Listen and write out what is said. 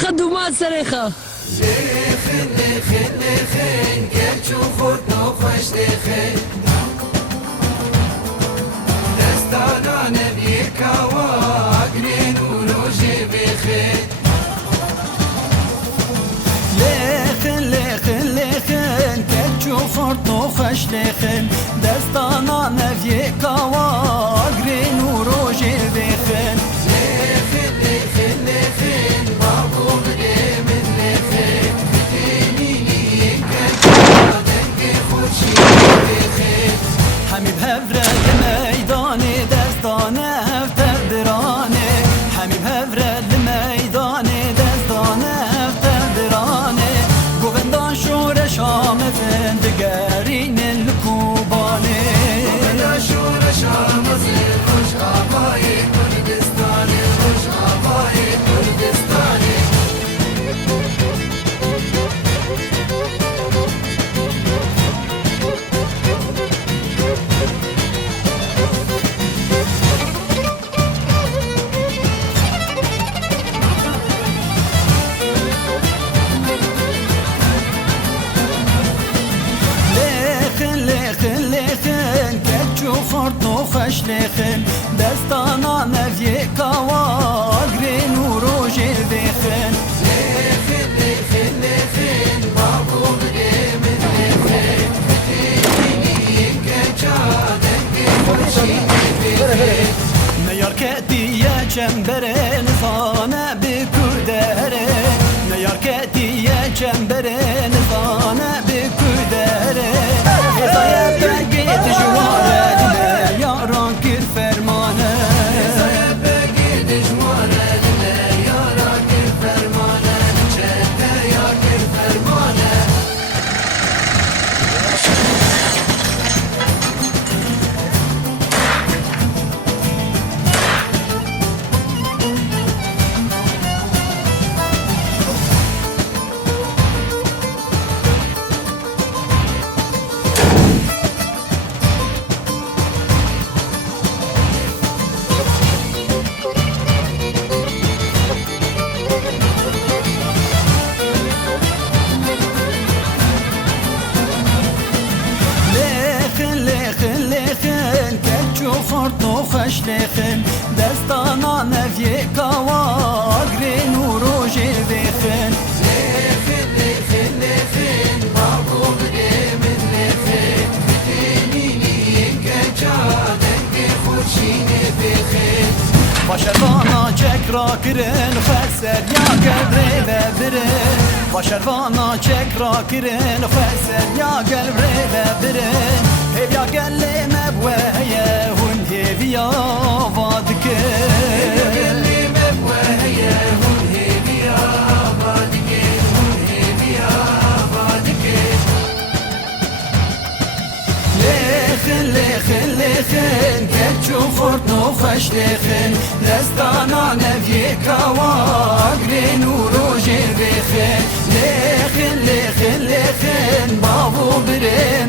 خدومات سريخة لخن لخن لخن كل شوفوت نوخش لخن دستانا نبيك واقرين ولوجي بخن لخن لخن لخن كل شوفوت نوخش لخن دستانا نبيك واقرين ولوجي بخن لخن لخن لخن بابو بلي من لخن بتنيني كل دنك خوشي بخن حميد هفرد ميداني دستانه هفتر درانه حميد هفرد ميداني دستانه هفتر درانه گووندان شور شام زندگرین الکوبانه گووندان شور شام خوش آبای کردستانه خوش آبای کردستانه خورد نوخش لخن دستانا نفیه کواگرین و روژه بخن لخن لخن لخن بابو بلی من لخن بتنینی کچادن خوشی بخن نیار کتیه چنبره نزانه بکودره نیار کتیه چنبره نزانه بکودره هزایه بگید جواره یاران کر فرمانه هزایه بگید جواره یاران کر فرمانه چهده یا کر فرمانه خورد نوخش لخن دستانا نفیه کواگرین و روژه بخن لخن لخن لخن بابو بلی من لخن بتنینی کچادن خوشی بخن باشروانا چک را کرن خسر یا گل ره بره باشروانا چک را کرن خسر یا گل ره بره هیا گل مبوه هون هیا وادکه هیا گل مبوه هون هیا وادکه هون هیا وادکه لخن لخن لخن کچو خورد نوخش لخن دستانا نفیه کواگرین و روژه بخن لخن لخن لخن بابو بره